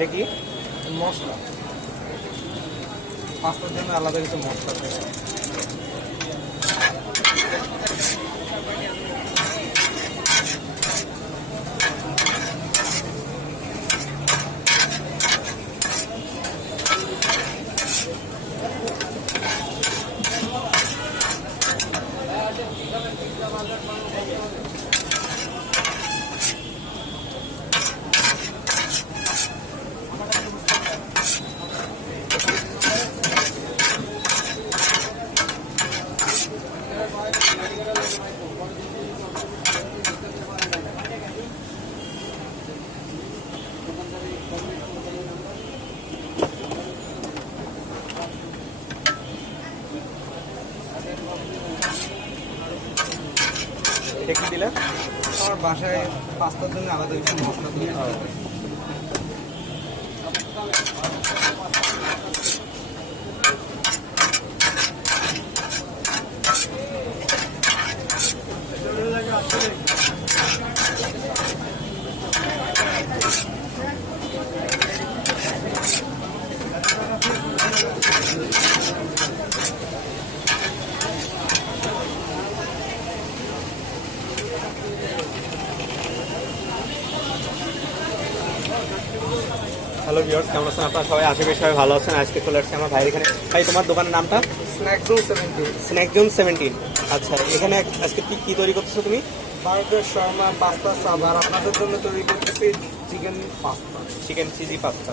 এটা কি মশলা, পাস্তার জন্য আলাদা কিছু মশলা থাকে। এটা কি দিলে? আমার বাসায় পাস্তার জন্য আলাদা কিছু মশলা দিয়ে হ্যালো ভিউয়ার্স, কেমন আছেন আপনারা সবাই? আশা করি সবাই ভালো আছেন। আজকে চলে আসছে আমার ভাইয়ের এখানে। ভাই, তোমার দোকানের নামটা? Snack zone 17। Snack zone 17। আচ্ছা, এখানে আজকে কি তৈরি করতেছো তুমি? বার্গার, শর্মা, পাস্তা, সাবার। আপনাদের জন্য তৈরি করতেছি chicken pasta, chicken cheesy pasta.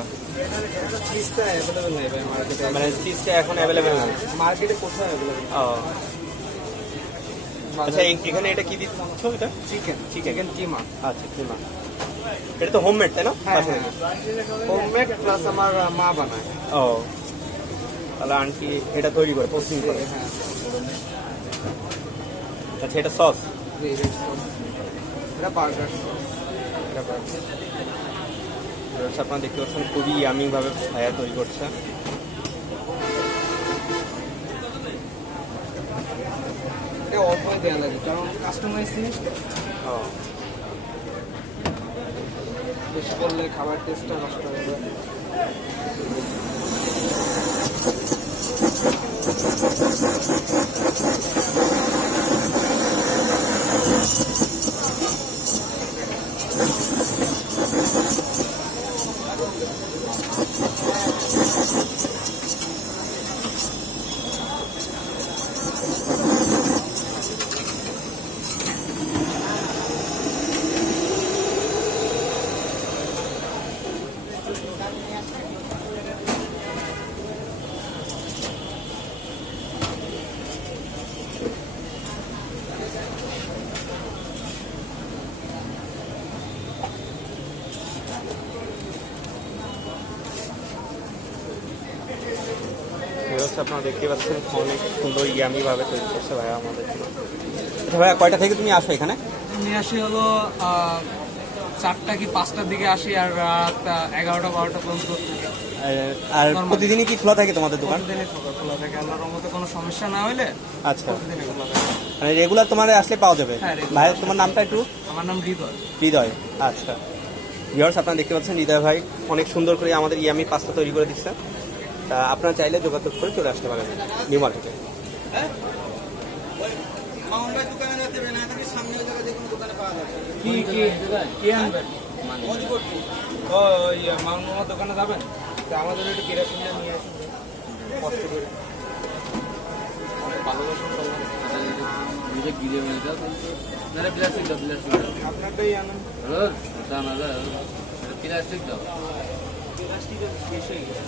চিজটা অ্যাভেলেবেল নেই ভাই মার্কেটে। মানে চিজটা এখন অ্যাভেলেবেল না? মার্কেটে কোথায় অ্যাভেলেবেল? ও আচ্ছা, এখানে এটা কি দিচ্ছ? এটা চিকেন, চিকেন কিমা। আচ্ছা, কিমা। এটা তো হোমমেড, তাই না? হ্যাঁ, হোমমেড প্লাস আমার মা বানায়। ও, তাহলে আন্টি এটা তৈরি করে, প্রসেসিং করে। হ্যাঁ, আচ্ছা, এটা সস? এটা বার্গার সস। এটা আপনারা দেখতে পাচ্ছেন খুবই ইয়ামি ভাবে ভাইয়া তৈরি করছে। এটা অল্পই দেওয়া লাগে কারণ কাস্টমাইজ জিনিস। ও, বেশি করলে খাবার টেস্টটা নষ্ট হয়ে যাবে। আপনারা দেখতে পাচ্ছেন অনেক সুন্দর ইয়ামি ভাবে তৈরি করছে ভাইয়া আমাদের জন্য। আচ্ছা ভাইয়া, কয়টা থেকে তুমি আসো এখানে? আমি আসি হলো 4টা কি 5টার দিকে আসি, আর রাত 11টা 12টা পর্যন্ত। আর প্রতিদিনই কি খোলা থাকে তোমাদের দোকান? প্রতিদিনই খোলা থাকে, আল্লাহর রহমতে কোনো সমস্যা না হলে। আচ্ছা, প্রতিদিনই খোলা থাকে। মানে রেগুলার তোমার আসলে পাওয়া যাবে? হ্যাঁ, regular। ভাই, তোমার নামটা একটু? আমার নাম হৃদয়। হৃদয়। আচ্ছা ভিউয়ার্স, আপনারা দেখতে পাচ্ছেন হৃদয় ভাই অনেক সুন্দর করে আমাদের ইয়ামি পাস্তা তৈরি করে দিচ্ছে। তা আপনারা চাইলে যোগাযোগ করে চলে আসতে পারেন নিউ মার্কেটে। কি আনবেন? মামুর দোকানে যাবেন? আমাদের একটু কেরাসিন নিয়ে আসুন, কষ্ট করে। আপনারটাই আনুন। প্লাস্টিক শেষ হয়ে গেছে।